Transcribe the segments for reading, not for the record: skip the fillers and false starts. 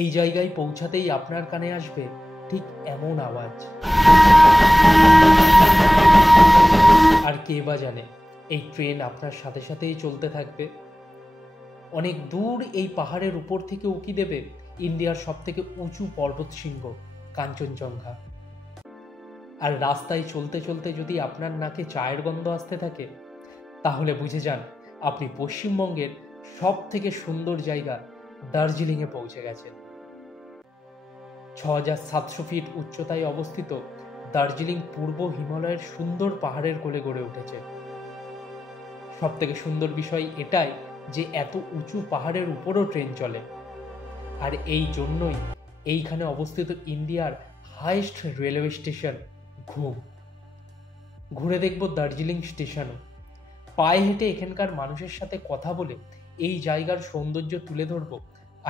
এই জায়গায় পৌঁছাতেই আপনার কানে আসবে ঠিক এমন আওয়াজ। আর কে বা জানে এই ট্রেন আপনার সাথে সাথেই চলতে থাকবে। অনেক দূর এই পাহাড়ের উপর থেকে উঁকি দেবে ইন্ডিয়ার সবথেকে উঁচু পর্বত শৃঙ্গ কাঞ্চনজঙ্ঘা। আর রাস্তায় চলতে চলতে যদি আপনার নাকে চায়ের গন্ধ আসতে থাকে, তাহলে বুঝে যান আপনি পশ্চিমবঙ্গের সব থেকে সুন্দর জায়গা দার্জিলিংয়ে পৌঁছে গেছেন। ৬৭০০ ফিট উচ্চতায় অবস্থিত দার্জিলিং পূর্ব হিমালয়ের সুন্দর পাহাড়ের কোলে গড়ে উঠেছে। সব থেকে সুন্দর বিষয় এটাই যে এত উঁচু পাহাড়ের উপরও ট্রেন চলে। আর এই জন্যই এইখানে অবস্থিত ইন্ডিয়ার হাইয়েস্ট রেলওয়ে স্টেশন ঘুম। ঘুরে দেখব দার্জিলিং স্টেশনও। পায়ে হেঁটে এখানকার মানুষের সাথে কথা বলে এই জায়গার সৌন্দর্য তুলে ধরব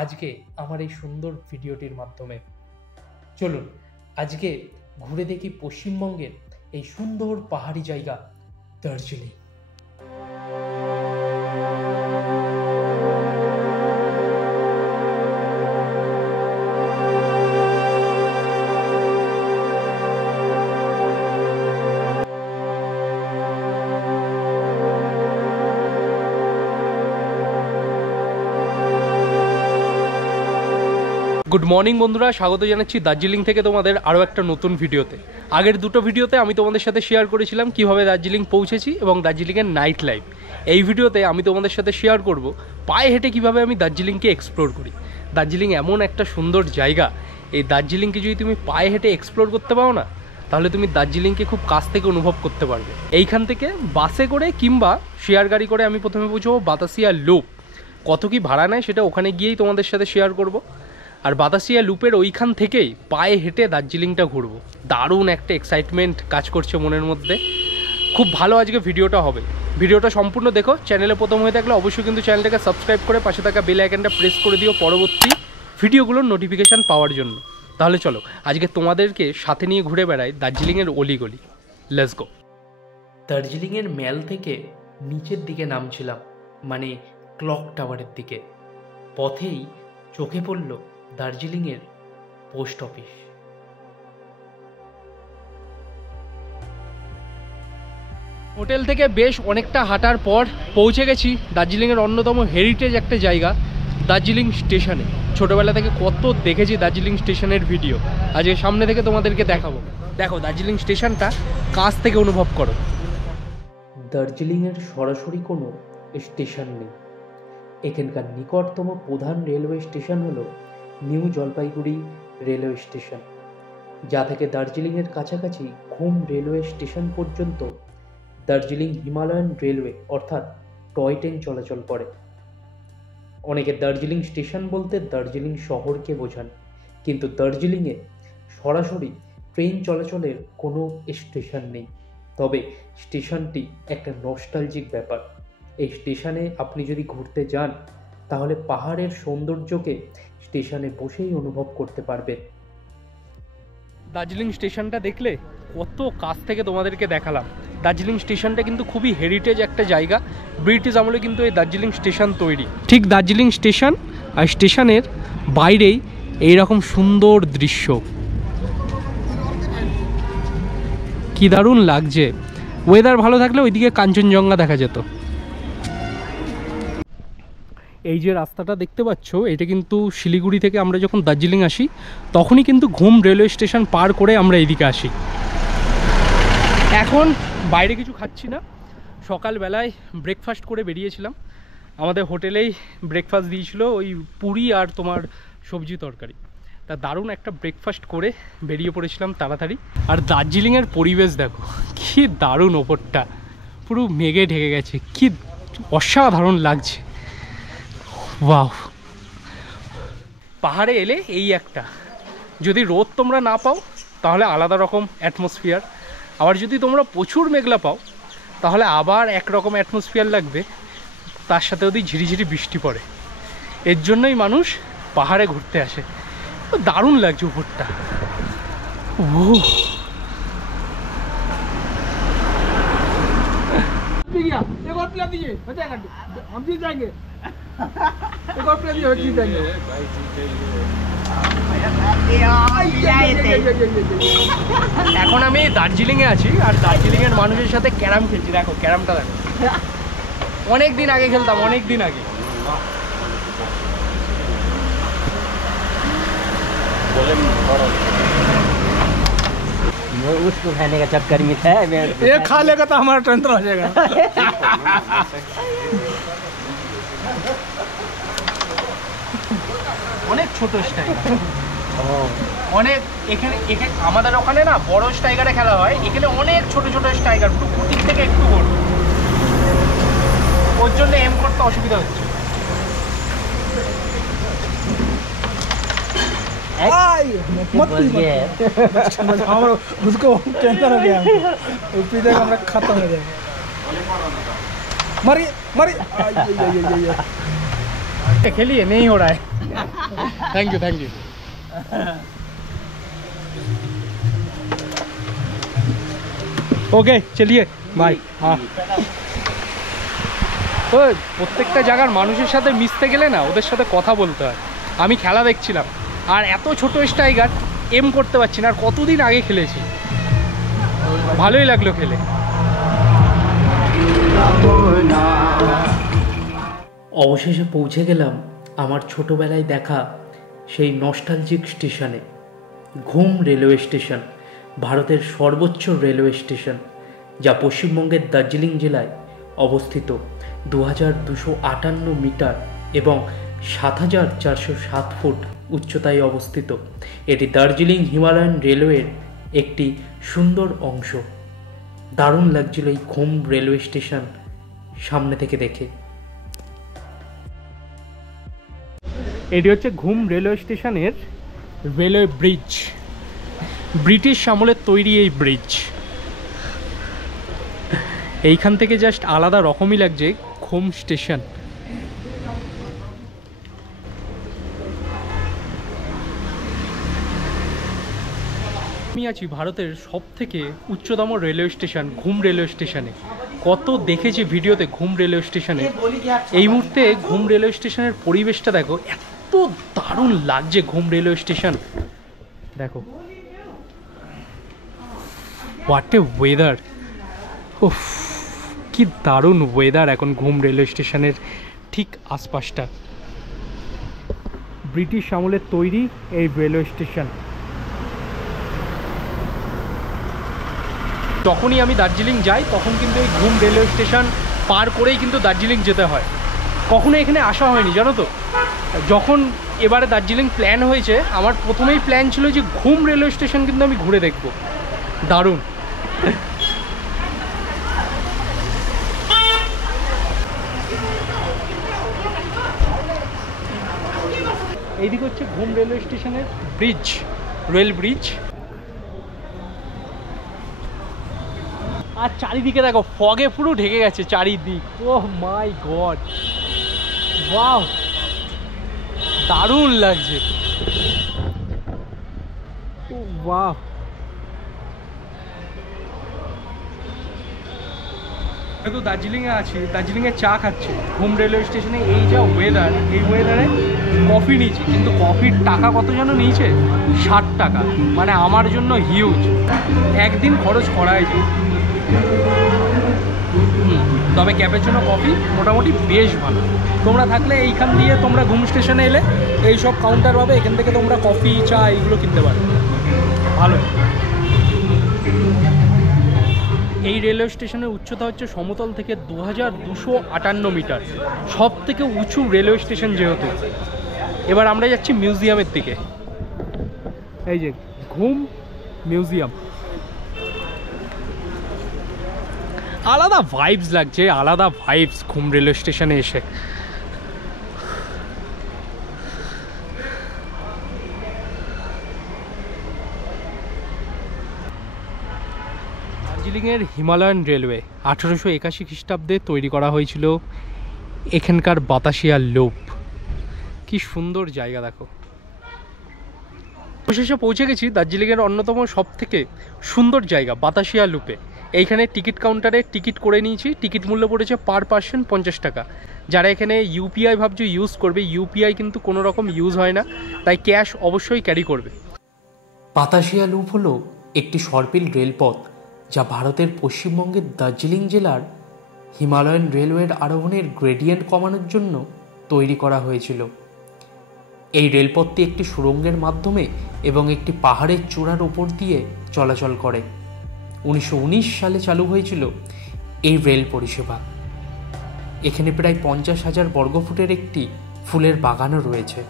আজকে আমার এই সুন্দর ভিডিওটির মাধ্যমে। চলুন আজকে ঘুরে দেখি পশ্চিমবঙ্গের এই সুন্দর পাহাড়ি জায়গা দার্জিলিং। গুড মর্নিং বন্ধুরা, স্বাগত জানাচ্ছি দার্জিলিং থেকে তোমাদের আরও একটা নতুন ভিডিওতে। আগের দুটো ভিডিওতে আমি তোমাদের সাথে শেয়ার করেছিলাম কিভাবে দার্জিলিং পৌঁছেছি এবং দার্জিলিংয়ের নাইট লাইফ। এই ভিডিওতে আমি তোমাদের সাথে শেয়ার করব পায়ে হেঁটে কিভাবে আমি দার্জিলিংকে এক্সপ্লোর করি। দার্জিলিং এমন একটা সুন্দর জায়গা, এই দার্জিলিংকে যদি তুমি পায়ে হেঁটে এক্সপ্লোর করতে পারো না, তাহলে তুমি দার্জিলিংকে খুব কাছ থেকে অনুভব করতে পারবে। এইখান থেকে বাসে করে কিংবা শেয়ার গাড়ি করে আমি প্রথমে পৌঁছবো বাতাসিয়া লুপ। কত কি ভাড়া নেয় সেটা ওখানে গিয়েই তোমাদের সাথে শেয়ার করব। আর বাতাসিয়া লুপের ওইখান থেকেই পায়ে হেঁটে দার্জিলিংটা ঘুরবো। দারুণ একটা এক্সাইটমেন্ট কাজ করছে মনের মধ্যে। খুব ভালো আজকে ভিডিওটা হবে। ভিডিওটা সম্পূর্ণ দেখো। চ্যানেলে প্রথম হয়ে থাকলে অবশ্যই কিন্তু চ্যানেলটাকে সাবস্ক্রাইব করে পাশে থাকা বেল আইকনটা প্রেস করে দিও পরবর্তী ভিডিওগুলোর নোটিফিকেশান পাওয়ার জন্য। তাহলে চলো আজকে তোমাদেরকে সাথে নিয়ে ঘুরে বেড়াই দার্জিলিংয়ের অলিগলি। Let's go. দার্জিলিংয়ের ম্যাল থেকে নিচের দিকে নামছিলাম, মানে ক্লক টাওয়ারের দিকে। পথেই চোখে পড়ল দার্জিলিংয়ের পোস্ট অফিস। হোটেল থেকে বেশ অনেকটা হাঁটার পর পৌঁছে গেছি দার্জিলিংয়ের অন্যতম হেরিটেজ একটা জায়গা দার্জিলিং স্টেশনে। ছোটোবেলা থেকে কত দেখেছি দার্জিলিং স্টেশনের ভিডিও, আজকে সামনে থেকে তোমাদেরকে দেখাবো। দেখো দার্জিলিং স্টেশনটা কাছ থেকে অনুভব করো। দার্জিলিংয়ের সরাসরি কোনো স্টেশন নেই। এখানকার নিকটতম প্রধান রেলওয়ে স্টেশন হলো নিউ জলপাইগুড়ি রেলওয়ে স্টেশন, যা থেকে দার্জিলিংয়ের কাছাকাছি ঘুম রেলওয়ে স্টেশন পর্যন্ত দার্জিলিং হিমালয়ান রেলওয়ে অর্থাৎ টয় ট্রেন চলাচল করে। অনেকে দার্জিলিং স্টেশন বলতে দার্জিলিং শহরকে বোঝান, কিন্তু দার্জিলিংয়ে সরাসরি ট্রেন চলাচলের কোনো স্টেশন নেই। তবে স্টেশনটি একটা নস্টালজিক ব্যাপার। এই স্টেশনে আপনি যদি ঘুরতে যান, তাহলে পাহাড়ের সৌন্দর্যকে স্টেশনে বসেই অনুভব করতে পারবেন। দার্জিলিং স্টেশনটা দেখলে কত কাছ থেকে তোমাদেরকে দেখালাম। দার্জিলিং স্টেশনটা কিন্তু খুবই হেরিটেজ একটা জায়গা। ব্রিটিশ আমলে কিন্তু এই দার্জিলিং স্টেশন তৈরি। ঠিক দার্জিলিং স্টেশন আর স্টেশনের বাইরেই এইরকম সুন্দর দৃশ্য, কি দারুণ লাগছে। ওয়েদার ভালো থাকলে ওইদিকে কাঞ্চনজঙ্ঘা দেখা যেত। এই যে রাস্তাটা দেখতে পাচ্ছ, এটা কিন্তু শিলিগুড়ি থেকে আমরা যখন দার্জিলিং আসি তখনই কিন্তু ঘুম রেলওয়ে স্টেশন পার করে আমরা এইদিকে আসি। এখন বাইরে কিছু খাচ্ছি না, সকালবেলায় ব্রেকফাস্ট করে বেরিয়েছিলাম। আমাদের হোটেলেই ব্রেকফাস্ট দিয়েছিল ওই পুরি আর তোমার সবজি তরকারি। তা দারুণ একটা ব্রেকফাস্ট করে বেরিয়ে পড়েছিলাম তাড়াতাড়ি। আর দার্জিলিংয়ের পরিবেশ দেখো, কি দারুণ। ওপরটা পুরো মেঘে ঢেকে গেছে, কি অসাধারণ লাগছে। ওয়াও, পাহাড়ে এলে এই একটা, যদি রোদ তোমরা না পাও তাহলে আলাদা রকম অ্যাটমসফিয়ার, আবার যদি তোমরা প্রচুর মেঘলা পাও তাহলে আবার একরকম অ্যাটমসফিয়ার লাগবে। তার সাথে যদি ঝিরিঝিরি বৃষ্টি পড়ে, এর জন্যই মানুষ পাহাড়ে ঘুরতে আসে। দারুণ লাগছে উপরটা। ও এখন আমি দার্জিলিংয়ে আছি আর দার্জিলিংয়ের মানুষের সাথে ক্যারাম খেলছি। দেখো ক্যারামটা দেখো, অনেক দিন আগে খেলতাম, অনেক দিন আগে। वो उसको खाने का चक्कर में था। ये खा लेगा तो हमारा टेंशन हो जाएगा। অনেক ছোট স্টাইগার, অনেক এখানে আমাদের ওখানে না বড় স্টাইগারে খেলা হয়, এখানে অনেক ছোট ছোট স্টাইগার, পুরো কুটির থেকে একটু বড়, ওর জন্য এম করতে অসুবিধা হচ্ছে। मत उसको टेंशन हो गया, पी जाएगा हमारा खत्म हो जाएगा। मरी मरी खेलिए नहीं हो रहा है। Thank you thank you. Okay চলিয়ে ভাই। হ্যাঁ, ওই প্রত্যেকটা জায়গার মানুষের সাথে মিশতে গেলে না ওদের সাথে কথা বলতে হয়। আমি খেলা দেখছিলাম আর এত ছোট স্ট্রাইকার এম করতে পারছি না, আর কতদিন আগে খেলেছি, ভালোই লাগলো খেলে। অবশেষে পৌঁছে গেলাম আমার ছোটবেলায় দেখা সেই নস্টালজিক স্টেশনে, ঘুম রেলওয়ে স্টেশন, ভারতের সর্বোচ্চ রেলওয়ে স্টেশন, যা পশ্চিমবঙ্গের দার্জিলিং জেলায় অবস্থিত। 2258 মিটার এবং 7407 ফুট উচ্চতায় অবস্থিত। এটি দার্জিলিং হিমালয়ান রেলওয়ের একটি সুন্দর অংশ। দারুণ লাগছিল এই ঘুম রেলওয়ে স্টেশন সামনে থেকে দেখে। এটি হচ্ছে ঘুম রেলওয়ে স্টেশনের রেলওয়ে ব্রিজ, ব্রিটিশ আমলের তৈরি এই ব্রিজ। এইখান থেকে জাস্ট আলাদা রকমই লাগছে ঘুম স্টেশন। আমি আছি ভারতের সবথেকে উচ্চতম রেলওয়ে স্টেশন ঘুম রেলওয়ে স্টেশনে। কত দেখেছি ভিডিওতে ঘুম রেলওয়ে স্টেশনে, এই মুহূর্তে ঘুম রেলওয়ে স্টেশনের পরিবেশটা দেখো, এত দারুণ লাগছে ঘুম রেলওয়ে স্টেশন। দেখো হোয়াট এ ওয়েদার, উফ কি দারুণ ওয়েদার এখন ঘুম রেলওয়ে স্টেশনের ঠিক আশপাশটা। ব্রিটিশ আমলের তৈরি এই রেলওয়ে স্টেশন। যখনই আমি দার্জিলিং যাই তখন কিন্তু এই ঘুম রেলওয়ে স্টেশন পার করেই কিন্তু দার্জিলিং যেতে হয়। কখনো এখানে আসা হয়নি জানো তো। যখন এবারে দার্জিলিং প্ল্যান হয়েছে, আমার প্রথমেই প্ল্যান ছিল যে ঘুম রেলওয়ে স্টেশন কিন্তু আমি ঘুরে দেখব। দারুণ। এইদিকে হচ্ছে ঘুম রেলওয়ে স্টেশনের ব্রিজ, রেল ব্রিজ। আর চারিদিকে দেখো ফগে পুরো ঢেকে গেছে চারিদিক। ওহ মাই গড, ওয়াও দারুণ লাগছে। ওয়াও, তো দার্জিলিংয়ে আছি, দার্জিলিংয়ে চা খাচ্ছি ঘুম রেলওয়ে স্টেশনে। এই যা ওয়েদার, এই ওয়েদারে কফি নিয়েছি, কিন্তু কফির টাকা কত যেন নিয়েছে, 60 টাকা। মানে আমার জন্য হিউজ, একদিন খরচ করাই যায়। তবে ক্যাপুচিনো কফি মোটামুটি বেশ ভালো। তোমরা থাকলে এইখান দিয়ে তোমরা ঘুম স্টেশনে এলে এই সব কাউন্টার পাবে, এখান থেকে তোমরা কফি চা এগুলো কিনতে পারো, ভালো। এই রেলওয়ে স্টেশনের উচ্চতা হচ্ছে সমতল থেকে 2258 মিটার, সব থেকে উঁচু রেলওয়ে স্টেশন যেহেতু। এবার আমরা যাচ্ছি মিউজিয়ামের দিকে। এই যে ঘুম মিউজিয়াম, আলাদা ভাইবস লাগছে, আলাদা ভাইবস ঘুম রেলওয়ে স্টেশনে এসে। দার্জিলিংয়ের হিমালয়ান রেলওয়ে 1881 খ্রিস্টাব্দে তৈরি করা হয়েছিল। এখানকার বাতাসিয়া লুপ, কি সুন্দর জায়গা দেখো। অবশেষে পৌঁছে গেছি দার্জিলিংয়ের অন্যতম সব থেকে সুন্দর জায়গা বাতাসিয়া লুপে। এইখানে টিকিট কাউন্টারে টিকিট করে নিয়েছি, টিকিট মূল্য পড়েছে পার পার্সন 50 টাকা। যারা এখানে ইউপিআই ভাবছো ইউজ করবে, ইউপিআই কিন্তু কোনো রকম ইউজ হয় না, তাই ক্যাশ অবশ্যই ক্যারি করবে। বাতাসিয়া লুপ হলো একটি সর্পিল রেলপথ যা ভারতের পশ্চিমবঙ্গের দার্জিলিং জেলার হিমালয়ান রেলওয়ের আরোহণের গ্রেডিয়েন্ট কমানোর জন্য তৈরি করা হয়েছিল। এই রেলপথটি একটি সুড়ঙ্গের মাধ্যমে এবং একটি পাহাড়ের চূড়ার উপর দিয়ে চলাচল করে। 1919 সালে চালু হয়েছিল এই রেল পরিষেবা। এখানে প্রায় 50,000 বর্গফুটের একটি ফুলের বাগানও রয়েছে।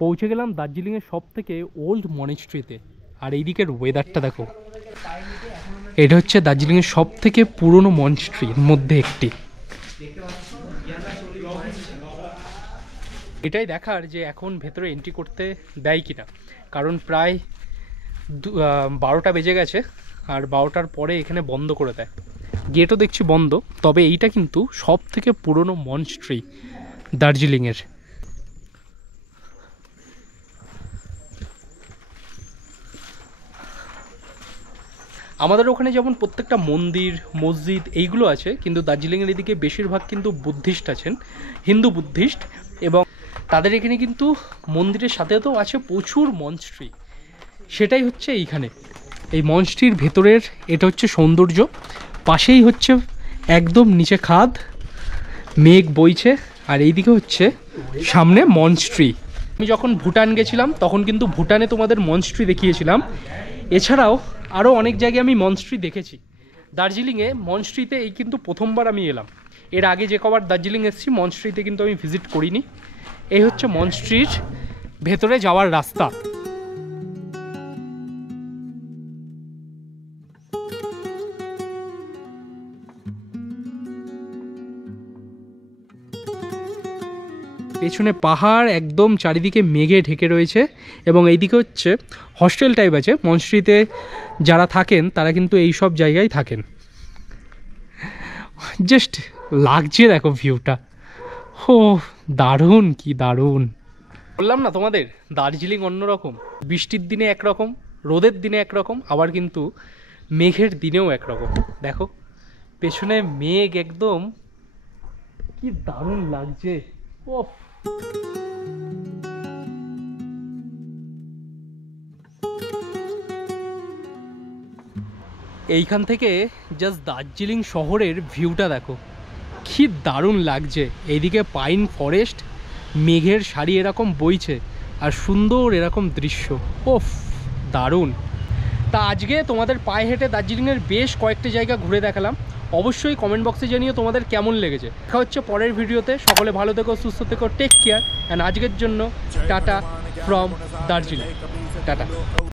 পৌঁছে গেলাম দার্জিলিংয়ের সব থেকে ওল্ড মনেস্ট্রিতে। আর এই দিকের ওয়েদারটা দেখো, এটা হচ্ছে দার্জিলিংয়ের সব থেকে পুরনো মনেস্ট্রির মধ্যে একটি। এটাই দেখার যে এখন ভেতরে এন্ট্রি করতে দেয় কিনা, কারণ প্রায় 12টা বেজে গেছে আর 12টার পরে এখানে বন্ধ করে দেয়। গেটও দেখছি বন্ধ, তবে এইটা কিন্তু সব থেকে পুরনো মনেস্ট্রি দার্জিলিংয়ের। আমাদের ওখানে যেমন প্রত্যেকটা মন্দির মসজিদ এইগুলো আছে, কিন্তু দার্জিলিংয়ের এদিকে বেশিরভাগ কিন্তু বুদ্ধিস্ট আছেন, হিন্দু বুদ্ধিস্ট, এবং তাদের এখানে কিন্তু মন্দিরের সাথেও তো আছে প্রচুর মনেস্ট্রি। সেটাই হচ্ছে এইখানে এই মনেস্ট্রির ভেতরের এটা হচ্ছে সৌন্দর্য। পাশেই হচ্ছে একদম নিচে খাদ, মেঘ বইছে, আর এইদিকে হচ্ছে সামনে মনেস্ট্রি। আমি যখন ভুটান গেছিলাম তখন কিন্তু ভুটানে তোমাদের মনেস্ট্রি দেখিয়েছিলাম। এছাড়াও আরও অনেক জায়গায় আমি মনেস্ট্রি দেখেছি। দার্জিলিংয়ে মনেস্ট্রিতে এই কিন্তু প্রথমবার আমি এলাম। এর আগে যে কবার দার্জিলিং এসেছি মনেস্ট্রিতে কিন্তু আমি ভিজিট করিনি। এই হচ্ছে মনেস্ট্রির ভেতরে যাওয়ার রাস্তা। পেছনে পাহাড়, একদম চারিদিকে মেঘে ঢেকে রয়েছে, এবং এইদিকে হচ্ছে হস্টেল টাইপ আছে। মনেস্ট্রিতে যারা থাকেন তারা কিন্তু এই সব জায়গায় থাকেন। জাস্ট লাগছে দেখো ভিউটা, ও দারুণ, কি দারুণ। বললাম না তোমাদের দার্জিলিং অন্যরকম। বৃষ্টির দিনে একরকম, রোদের দিনে একরকম, আবার কিন্তু মেঘের দিনেও একরকম। দেখো পেছনে মেঘ, একদম কি দারুণ লাগছে। ওফ, এইখান থেকে জাস্ট দার্জিলিং শহরের ভিউটা দেখো, কি দারুণ লাগছে। এইদিকে পাইন ফরেস্ট, মেঘের সারি এরকম বইছে, আর সুন্দর এরকম দৃশ্য। ওফ, দারুণ। তা আজকে তোমাদের পায়ে হেঁটে দার্জিলিংয়ের বেশ কয়েকটা জায়গা ঘুরে দেখালাম। অবশ্যই কমেন্ট বক্সে জানিও তোমাদের কেমন লেগেছে। দেখা হচ্ছে পরের ভিডিওতে। সকলে ভালো থেকো, সুস্থ থেকো, টেক কেয়ার। অ্যান্ড আজকের জন্য টাটা ফ্রম দার্জিলিং। টাটা।